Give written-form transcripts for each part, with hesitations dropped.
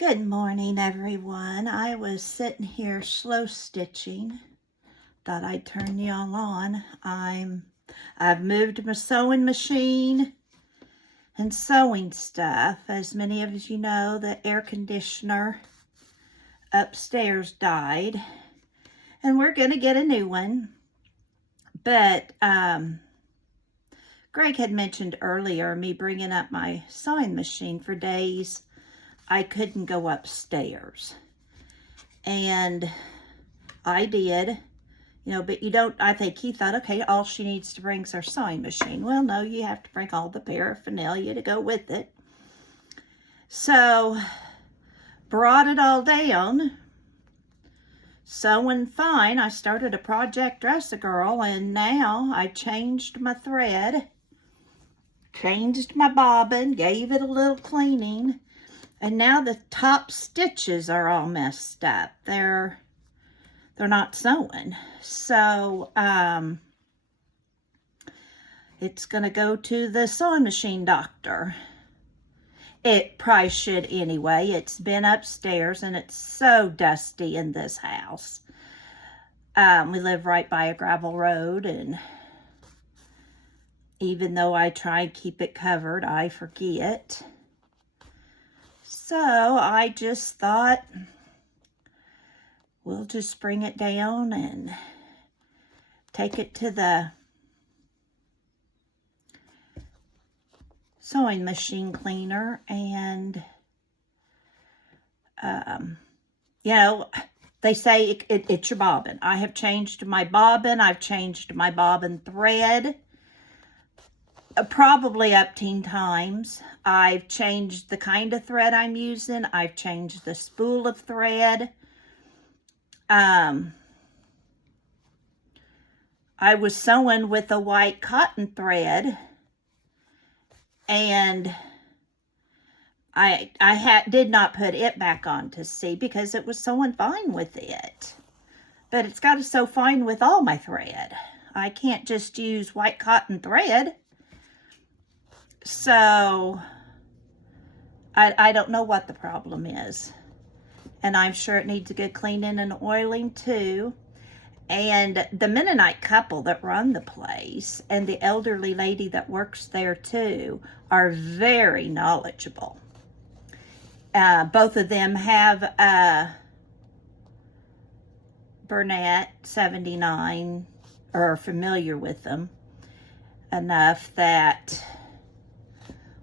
Good morning, everyone. I was sitting here slow stitching. Thought I'd turn y'all on. I've moved my sewing machine and sewing stuff. As many of you know, the air conditioner upstairs died, and we're gonna get a new one. But Greg had mentioned earlier me bringing up my sewing machine for days. I couldn't go upstairs, and I did, but you don't, I think he thought, okay, all she needs to bring is her sewing machine. Well, no, you have to bring all the paraphernalia to go with it. So, brought it all down, sewing fine. I started a Project Dress-A-Girl, and now I changed my thread, changed my bobbin, gave it a little cleaning. And now the top stitches are all messed up. They're not sewing. So, it's going to go to the sewing machine doctor. It probably should anyway. It's been upstairs and it's so dusty in this house. We live right by a gravel road, and even though I try and keep it covered, I forget. So I just thought we'll just bring it down and take it to the sewing machine cleaner. And, they say it's your bobbin. I have changed my bobbin. I've changed my bobbin thread. Probably up 10 times. I've changed the kind of thread I'm using. I've changed the spool of thread. I was sewing with a white cotton thread, and I did not put it back on to see because it was sewing fine with it. But it's got to sew fine with all my thread. I can't just use white cotton thread. So, I don't know what the problem is. And I'm sure it needs a good cleaning and oiling too. And the Mennonite couple that run the place and the elderly lady that works there too are very knowledgeable. Both of them have Bernat 79, or are familiar with them enough that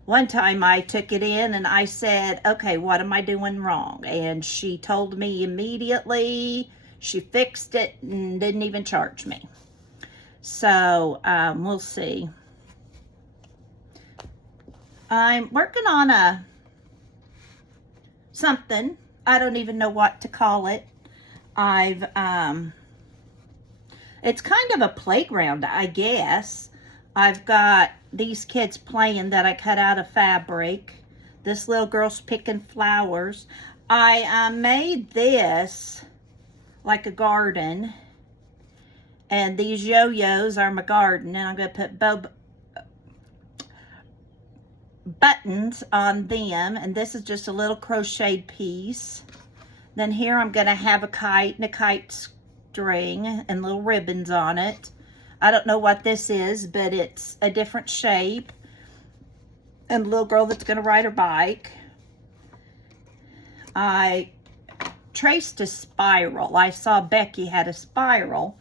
one time I took it in and I said, okay, what am I doing wrong? And she told me immediately. She fixed it and didn't even charge me. So, we'll see. I'm working on something. I don't even know what to call it. It's kind of a playground, I guess. I've got these kids playing that I cut out of fabric. This little girl's picking flowers. I made this like a garden, and these yo-yos are my garden, and I'm going to put buttons on them, and this is just a little crocheted piece. Then here I'm going to have a kite and a kite string and little ribbons on it. I don't know what this is, but it's a different shape. And a little girl that's going to ride her bike. I traced a spiral. I saw Becky had a spiral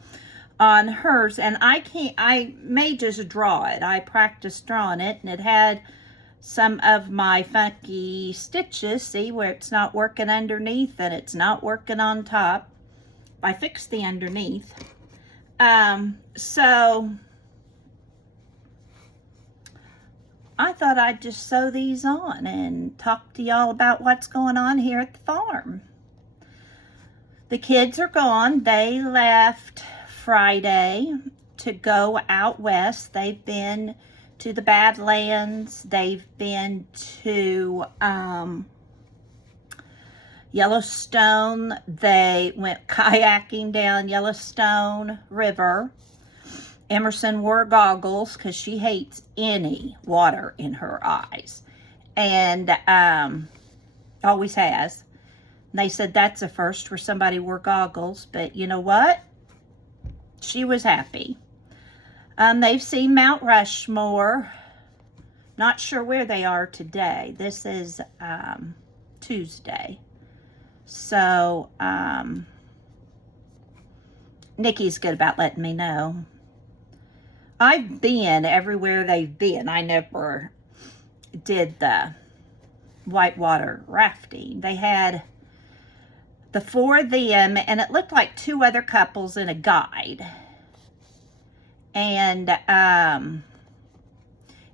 on hers, and I may just draw it. I practiced drawing it, and it had some of my funky stitches. See where it's not working underneath and it's not working on top. I fixed the underneath. So I thought I'd just sew these on and talk to y'all about what's going on here at the farm. The kids are gone. They left Friday to go out west. They've been to the Badlands. They've been to Yellowstone. They went kayaking down Yellowstone River. Emerson wore goggles because she hates any water in her eyes, and always has. They said that's a first where somebody wore goggles, but you know what? She was happy. They've seen Mount Rushmore. Not sure where they are today. This is Tuesday. So, Nikki's good about letting me know. I've been everywhere they've been. I never did the whitewater rafting. They had the 4 of them, and it looked like 2 other couples and a guide. And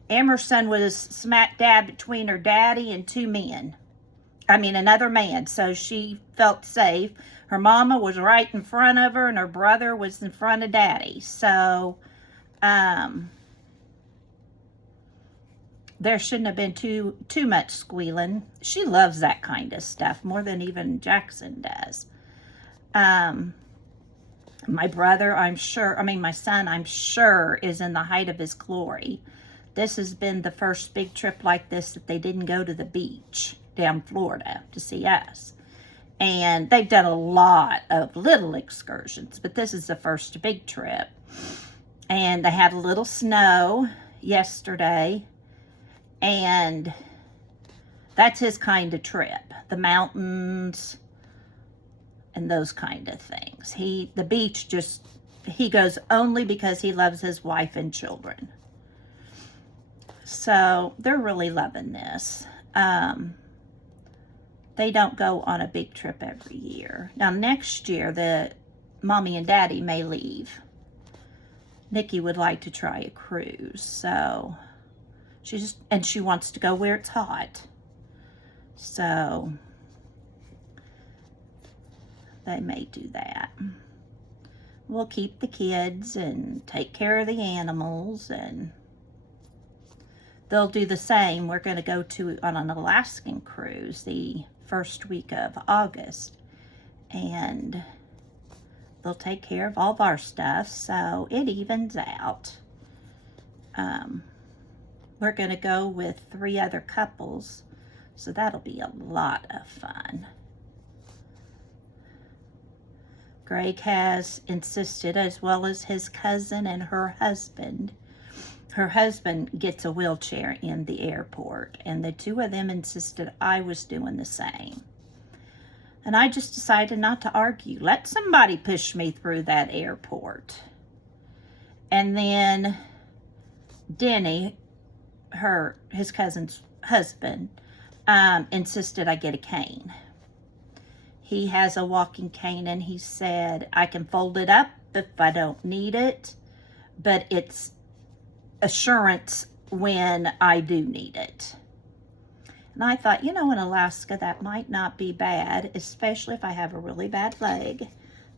Emerson was smack dab between her daddy and 2 men. I mean, another man. So she felt safe. Her mama was right in front of her, and her brother was in front of daddy. So there shouldn't have been too much squealing. She loves that kind of stuff more than even Jackson does. My brother, my son, I'm sure, is in the height of his glory. This has been the first big trip like this that they didn't go to the beach down Florida to see us. And they've done a lot of little excursions, but this is the first big trip. And they had a little snow yesterday, and that's his kind of trip. The mountains and those kind of things. The beach he goes only because he loves his wife and children. So they're really loving this. They don't go on a big trip every year. Now next year, the mommy and daddy may leave. Nikki would like to try a cruise, so she wants to go where it's hot. So they may do that. We'll keep the kids and take care of the animals, and they'll do the same. We're going to go on an Alaskan cruise the first week of August, and they'll take care of all of our stuff, so it evens out. We're going to go with 3 other couples, so that'll be a lot of fun. Greg has insisted, as well as his cousin and her husband. Her husband gets a wheelchair in the airport, and the 2 of them insisted I was doing the same. And I just decided not to argue. Let somebody push me through that airport. And then Denny, his cousin's husband, insisted I get a cane. He has a walking cane, and he said I can fold it up if I don't need it, but it's assurance when I do need it. And I thought, in Alaska, that might not be bad, especially if I have a really bad leg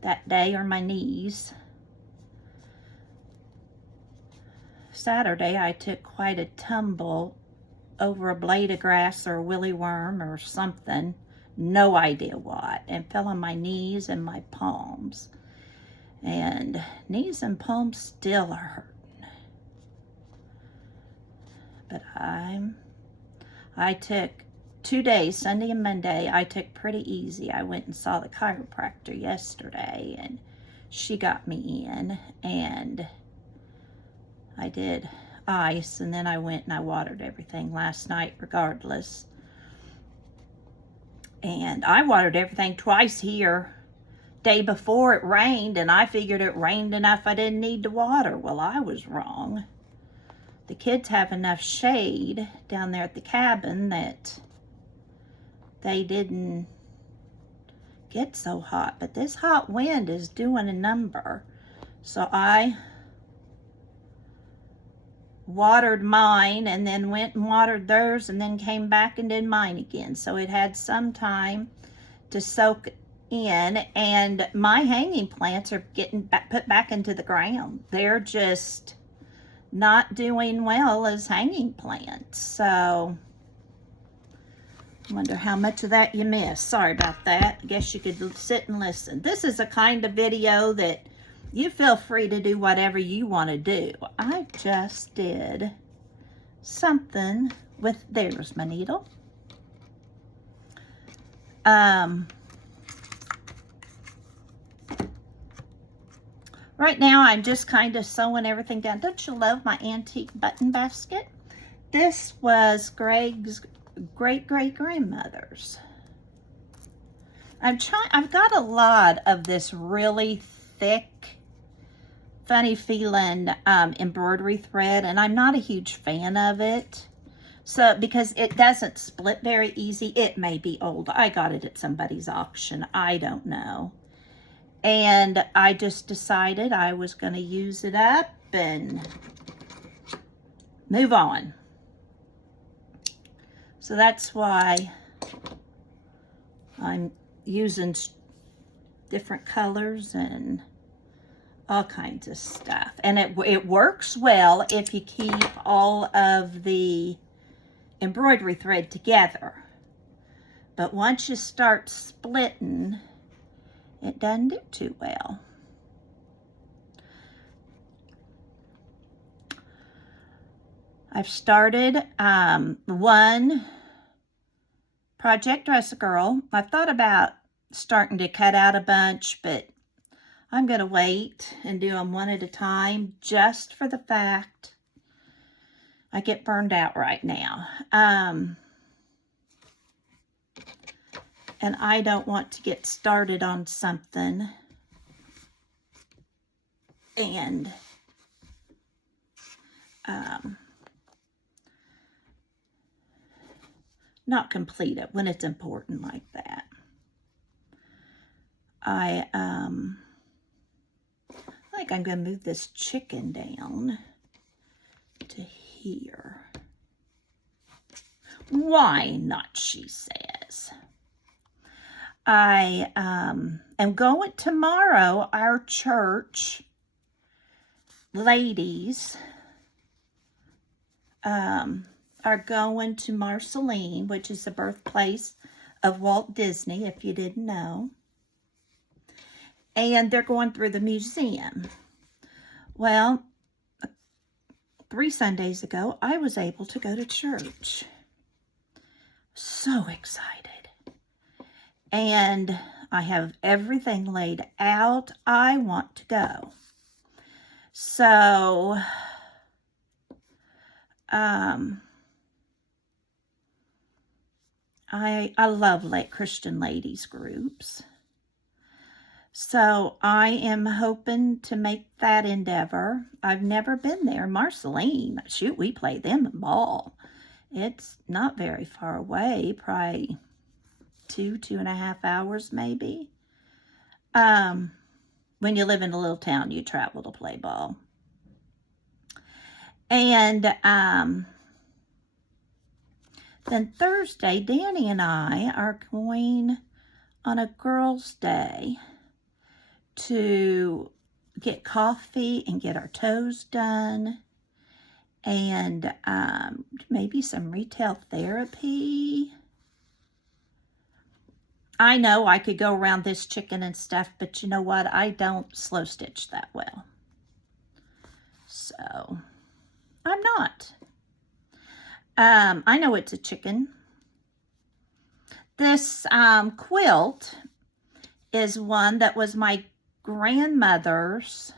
that day or my knees. Saturday, I took quite a tumble over a blade of grass or a willy worm or something, no idea what, and fell on my knees and my palms. And knees and palms still hurt. But I took 2 days, Sunday and Monday, I took pretty easy. I went and saw the chiropractor yesterday, and she got me in, and I did ice, and then I went and I watered everything last night regardless. And I watered everything twice here. Day before it rained, and I figured it rained enough I didn't need to water. Well, I was wrong. The kids have enough shade down there at the cabin that they didn't get so hot. But this hot wind is doing a number. So I watered mine and then went and watered theirs and then came back and did mine again. So it had some time to soak in, and my hanging plants are getting put back into the ground. They're just not doing well as hanging plants. So I wonder how much of that you missed. Sorry about that. I guess you could sit and listen. This is a kind of video that you feel free to do whatever you want to do. I just did something with, there's my needle. Right now, I'm just kind of sewing everything down. Don't you love my antique button basket? This was Greg's great-great-grandmother's. I've got a lot of this really thick, funny feeling embroidery thread, and I'm not a huge fan of it. So, because it doesn't split very easy. It may be old. I got it at somebody's auction. I don't know. And I just decided I was going to use it up and move on. So that's why I'm using different colors and all kinds of stuff. And it works well if you keep all of the embroidery thread together. But once you start splitting, it doesn't do too well. I've started one Project Dress a Girl. I've thought about starting to cut out a bunch, but I'm going to wait and do them one at a time just for the fact I get burned out right now. And I don't want to get started on something and not complete it when it's important like that. I think I'm going to move this chicken down to here. Why not, she says. I am going tomorrow. Our church ladies are going to Marceline, which is the birthplace of Walt Disney, if you didn't know. And they're going through the museum. Well, 3 Sundays ago, I was able to go to church. So excited. And I have everything laid out. I want to go. So, I love Christian ladies groups. So I am hoping to make that endeavor. I've never been there. Marceline, shoot, we play them in ball. It's not very far away, probably 2.5 hours maybe. When you live in a little town, you travel to play ball. And then Thursday, Danny and I are going on a girls' day to get coffee and get our toes done, and maybe some retail therapy. I know I could go around this chicken and stuff, but you know what? I don't slow stitch that well. So, I'm not. I know it's a chicken. This quilt is one that was my grandmother's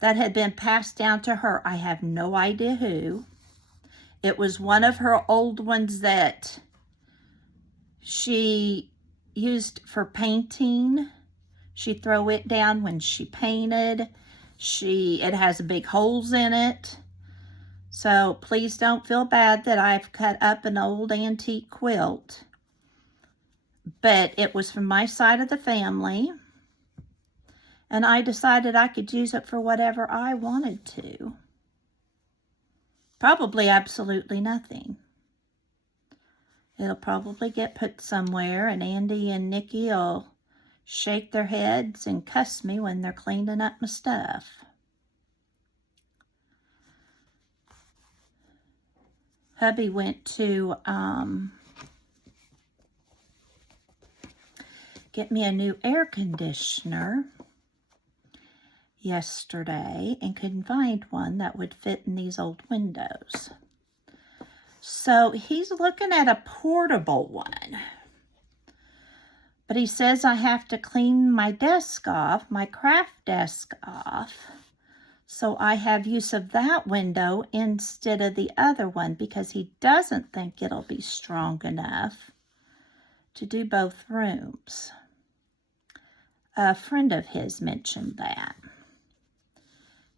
that had been passed down to her. I have no idea who. It was one of her old ones that she used for painting. She'd throw it down when she painted. It has big holes in it. So please don't feel bad that I've cut up an old antique quilt. But it was from my side of the family. And I decided I could use it for whatever I wanted to. Probably absolutely nothing. It'll probably get put somewhere, and Andy and Nikki will shake their heads and cuss me when they're cleaning up my stuff. Hubby went to get me a new air conditioner yesterday and couldn't find one that would fit in these old windows. So he's looking at a portable one. But he says I have to clean my desk off, my craft desk off, so I have use of that window instead of the other one because he doesn't think it'll be strong enough to do both rooms. A friend of his mentioned that.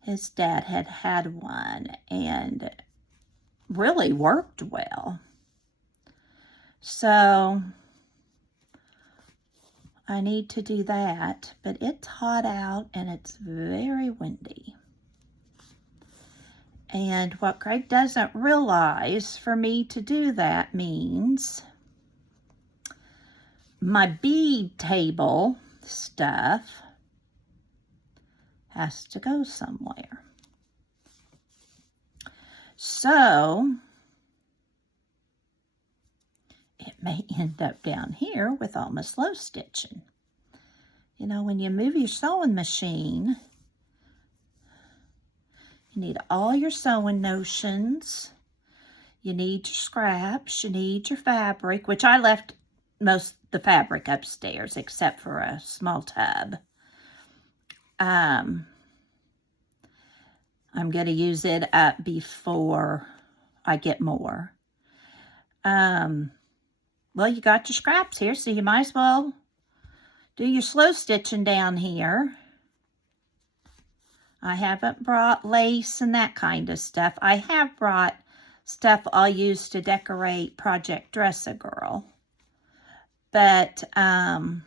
His dad had one and really worked well. So I need to do that, but it's hot out and it's very windy. And what Greg doesn't realize, for me to do that means my bead table stuff has to go somewhere. So it may end up down here with all my slow stitching. You know, when you move your sewing machine, you need all your sewing notions. You need your scraps. You need your fabric, which I left most of the fabric upstairs except for a small tub. I'm going to use it up before I get more. Well, you got your scraps here, so you might as well do your slow stitching down here. I haven't brought lace and that kind of stuff. I have brought stuff I'll use to decorate Project Dress-A-Girl. But, I'm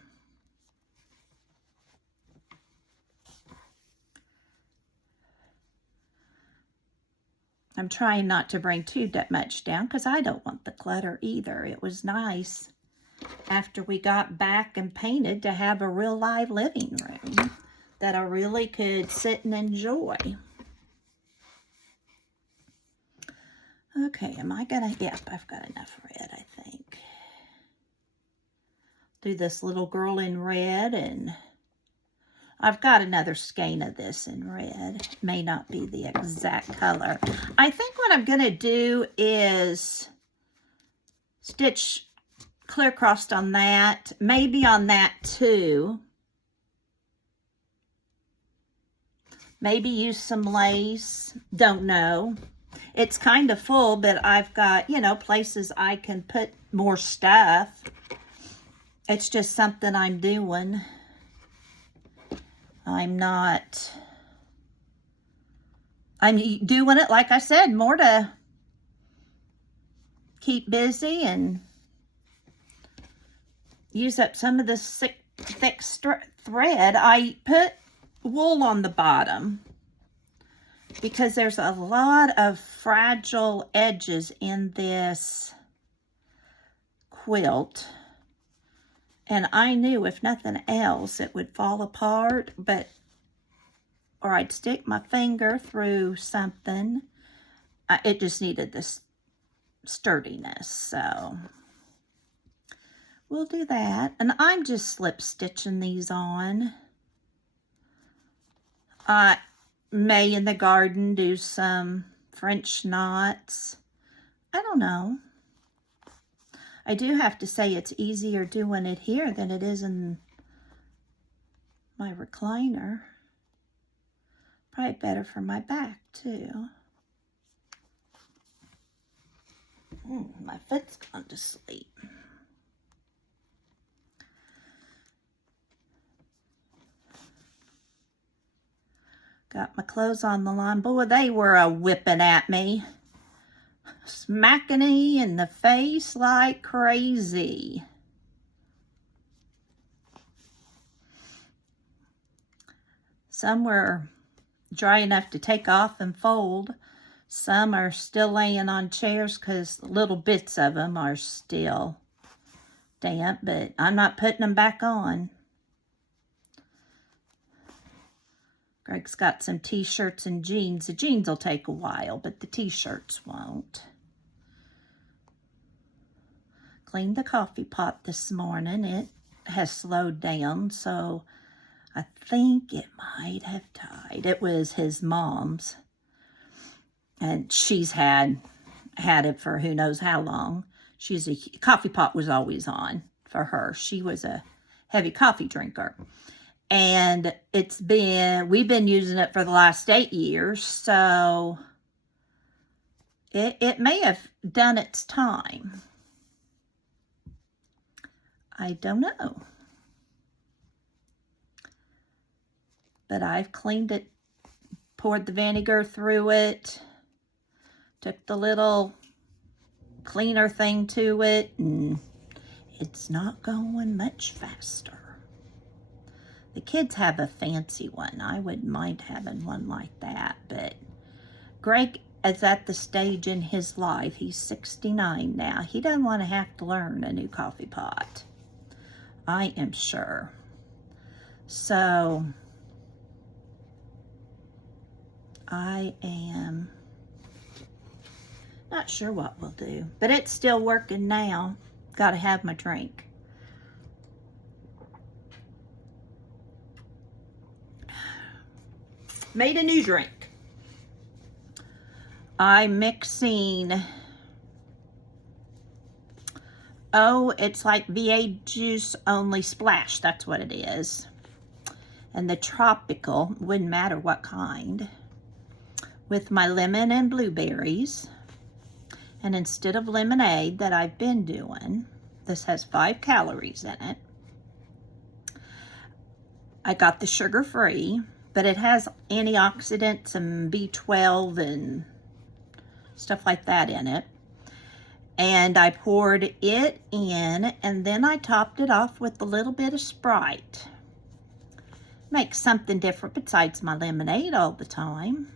trying not to bring too much down because I don't want the clutter either. It was nice after we got back and painted to have a real live living room that I really could sit and enjoy. Okay, am I gonna, yep, I've got enough red, I think. Do this little girl in red, and I've got another skein of this in red. It may not be the exact color. I think what I'm gonna do is stitch clear crossed on that, maybe on that too. Maybe use some lace, don't know. It's kind of full, but I've got, you know, places I can put more stuff. It's just something I'm doing. I'm doing it, like I said, more to keep busy and use up some of this thick thread. I put wool on the bottom because there's a lot of fragile edges in this quilt. And I knew if nothing else, it would fall apart, or I'd stick my finger through something. It just needed this sturdiness, so we'll do that. And I'm just slip stitching these on. I may in the garden do some French knots. I don't know. I do have to say it's easier doing it here than it is in my recliner. Probably better for my back too. My foot's gone to sleep. Got my clothes on the line. Boy, they were whipping at me. Smacking me in the face like crazy. Some were dry enough to take off and fold. Some are still laying on chairs because little bits of them are still damp, but I'm not putting them back on. Greg's got some t-shirts and jeans. The jeans will take a while, but the t-shirts won't. Cleaned the coffee pot this morning. It has slowed down, so I think it might have died. It was his mom's, and she's had it for who knows how long. Coffee pot was always on for her. She was a heavy coffee drinker. And we've been using it for the last 8 years, so it may have done its time. I don't know. But I've cleaned it, poured the vinegar through it, took the little cleaner thing to it, and it's not going much faster. The kids have a fancy one. I wouldn't mind having one like that, but Greg is at the stage in his life, he's 69 now. He doesn't want to have to learn a new coffee pot. I am sure. So I am not sure what we'll do, but it's still working now. Got to have my drink. Made a new drink. I'm mixing, it's like VA juice only splash. That's what it is. And the tropical, wouldn't matter what kind, with my lemon and blueberries. And instead of lemonade that I've been doing, this has 5 calories in it. I got the sugar-free, but it has antioxidants and B12 and stuff like that in it. And I poured it in, and then I topped it off with a little bit of Sprite. Make something different besides my lemonade all the time.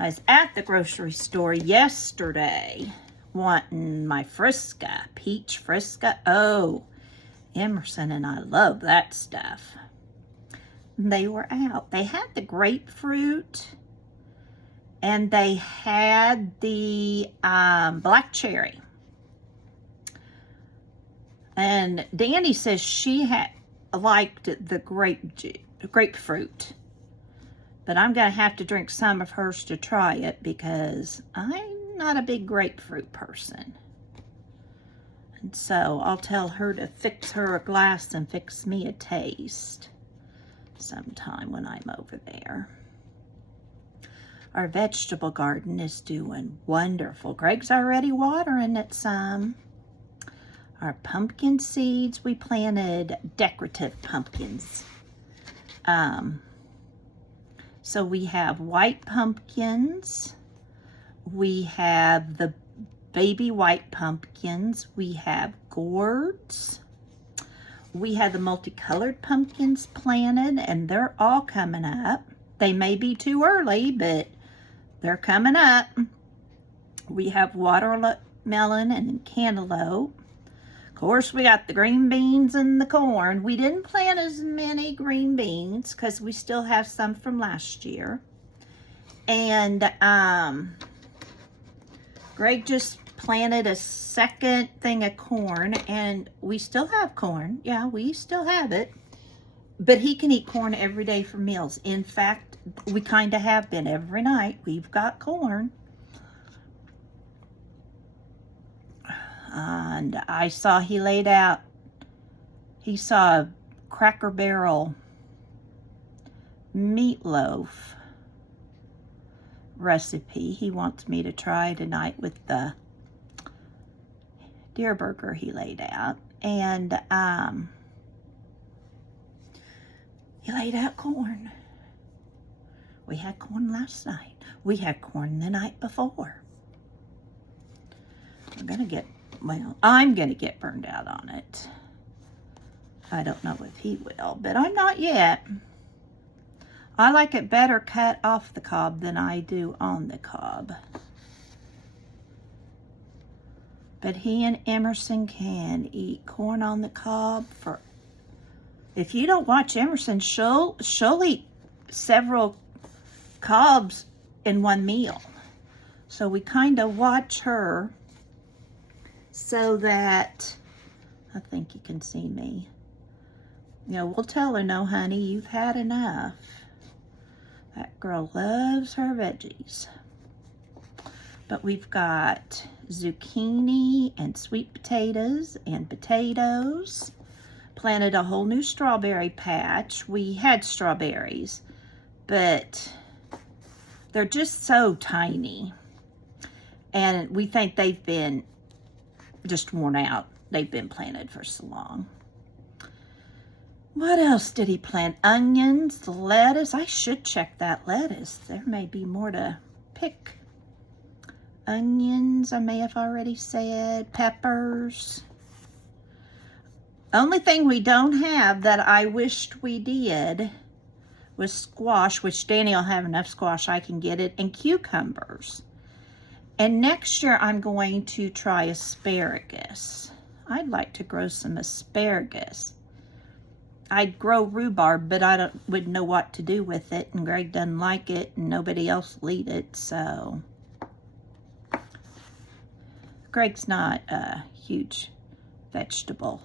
I was at the grocery store yesterday wanting my Frisca, peach Frisca. Oh, Emerson and I love that stuff. They were out. They had the grapefruit and they had the black cherry. And Danny says she had liked the grapefruit. But I'm going to have to drink some of hers to try it because I'm not a big grapefruit person. And so I'll tell her to fix her a glass and fix me a taste sometime when I'm over there. Our vegetable garden is doing wonderful. Greg's already watering it some. Our pumpkin seeds, we planted decorative pumpkins. So we have white pumpkins. We have the baby white pumpkins. We have gourds. We have the multicolored pumpkins planted, and they're all coming up. They may be too early, but they're coming up. We have watermelon and cantaloupe. Of course, we got the green beans and the corn. We didn't plant as many green beans because we still have some from last year. And Greg just planted a second thing of corn, and we still have corn. Yeah, we still have it. But he can eat corn every day for meals. In fact, we kind of have been every night. We've got corn. And I saw he saw a Cracker Barrel meatloaf recipe he wants me to try tonight with the deer burger he laid out. And he laid out corn. We had corn last night. We had corn the night before. I'm going to get burned out on it. I don't know if he will, but I'm not yet. I like it better cut off the cob than I do on the cob. But he and Emerson can eat corn on the cob for... If you don't watch Emerson, she'll eat several cobs in one meal. So we kind of watch her so that, I think you can see me. You know, we'll tell her, no, honey, you've had enough. That girl loves her veggies. But we've got zucchini and sweet potatoes and potatoes. planted a whole new strawberry patch. We had strawberries, but they're just so tiny. And we think they've been just worn out. They've been planted for so long. What else did he plant? Onions, lettuce. I should check that lettuce. There may be more to pick. Onions, I may have already said. Peppers. Only thing we don't have that I wished we did was squash, which Danny will have enough squash I can get it, and cucumbers. And next year I'm going to try asparagus. I'd like to grow some asparagus. I'd grow rhubarb, but I wouldn't know what to do with it, and Greg doesn't like it, and nobody else will eat it, so. Greg's not a huge vegetable.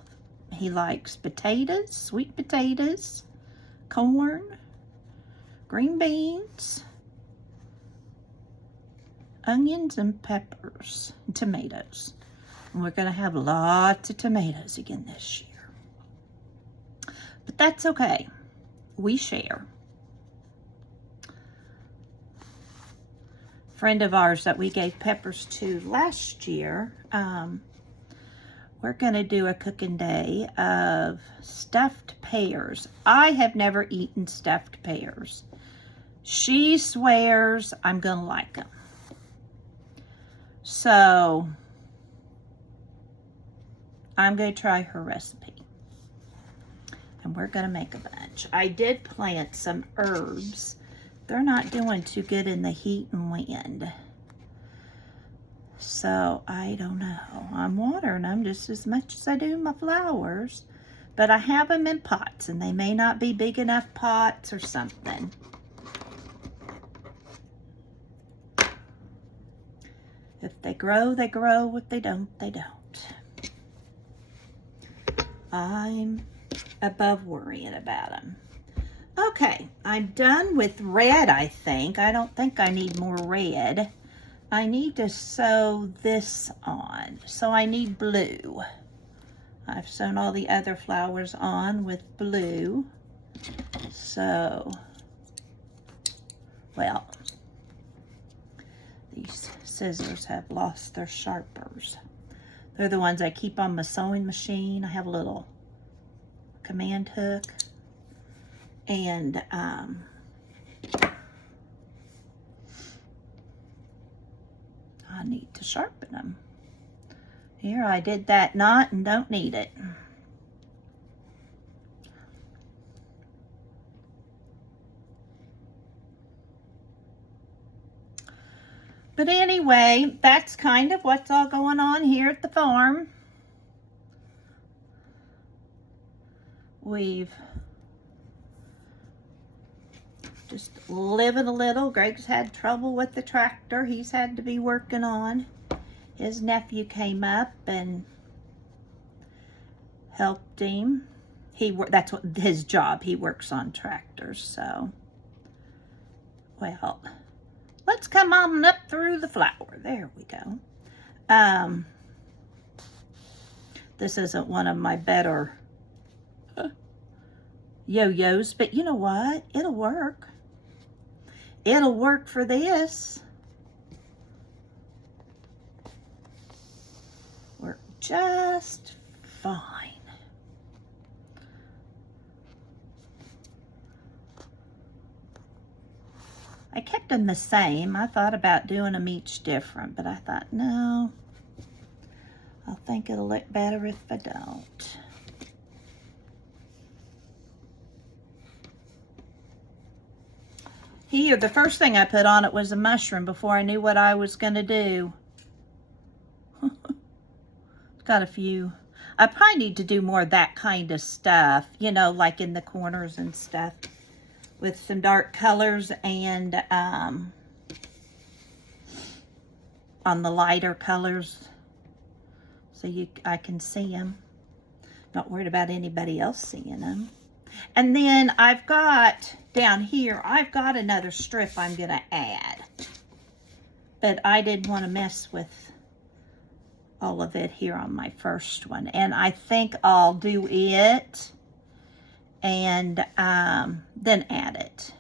He likes potatoes, sweet potatoes, corn, green beans, onions, and peppers, and tomatoes. And we're going to have lots of tomatoes again this year. But that's okay. We share. Friend of ours that we gave peppers to last year, we're going to do a cooking day of stuffed pears. I have never eaten stuffed pears. She swears I'm going to like them. So, I'm going to try her recipe. And we're going to make a bunch. I did plant some herbs. They're not doing too good in the heat and wind. So, I don't know. I'm watering them just as much as I do my flowers. But I have them in pots, and they may not be big enough pots or something. If they grow, they grow. If they don't, they don't. I'm above worrying about them. Okay, I'm done with red, I think. I don't think I need more red. I need to sew this on. So I need blue. I've sewn all the other flowers on with blue. So, well, these scissors have lost their sharpers. They're the ones I keep on my sewing machine. I have a little command hook, and I need to sharpen them. Here, I did that knot and don't need it. But anyway, that's kind of what's all going on here at the farm. We've just living a little. Greg's had trouble with the tractor he's had to be working on. His nephew came up and helped him. That's what his job. He works on tractors, so. Well, let's come on up through the flower. There we go. This isn't one of my better yo-yos, but you know what? It'll work. It'll work for this. Work just fine. I kept them the same. I thought about doing them each different, but I thought, no, I think it'll look better if I don't. Here, the first thing I put on it was a mushroom before I knew what I was going to do. Got a few. I probably need to do more of that kind of stuff, you know, like in the corners and stuff, with some dark colors and on the lighter colors, so I can see them. Not worried about anybody else seeing them. And then I've got down here, I've got another strip I'm going to add. But I didn't want to mess with all of it here on my first one. And I think I'll do it and then add it.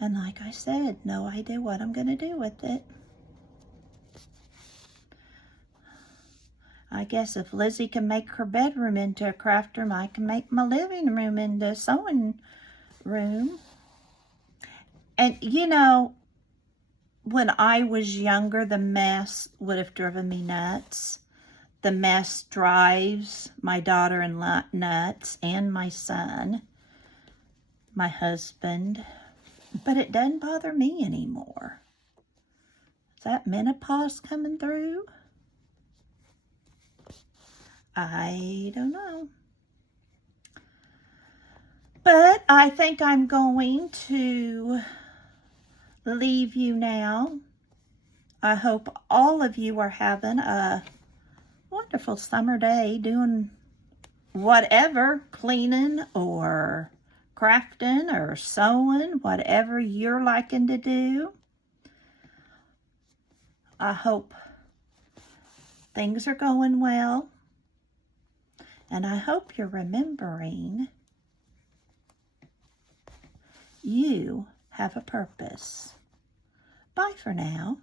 And like I said, no idea what I'm going to do with it. I guess if Lizzie can make her bedroom into a craft room, I can make my living room into a sewing room. And you know, when I was younger, the mess would have driven me nuts. The mess drives my daughter-in-law nuts and my son, my husband. But it doesn't bother me anymore. Is that menopause coming through? I don't know. But I think I'm going to leave you now. I hope all of you are having a wonderful summer day doing whatever, cleaning or crafting or sewing, whatever you're liking to do. I hope things are going well. And I hope you're remembering you have a purpose. Bye for now.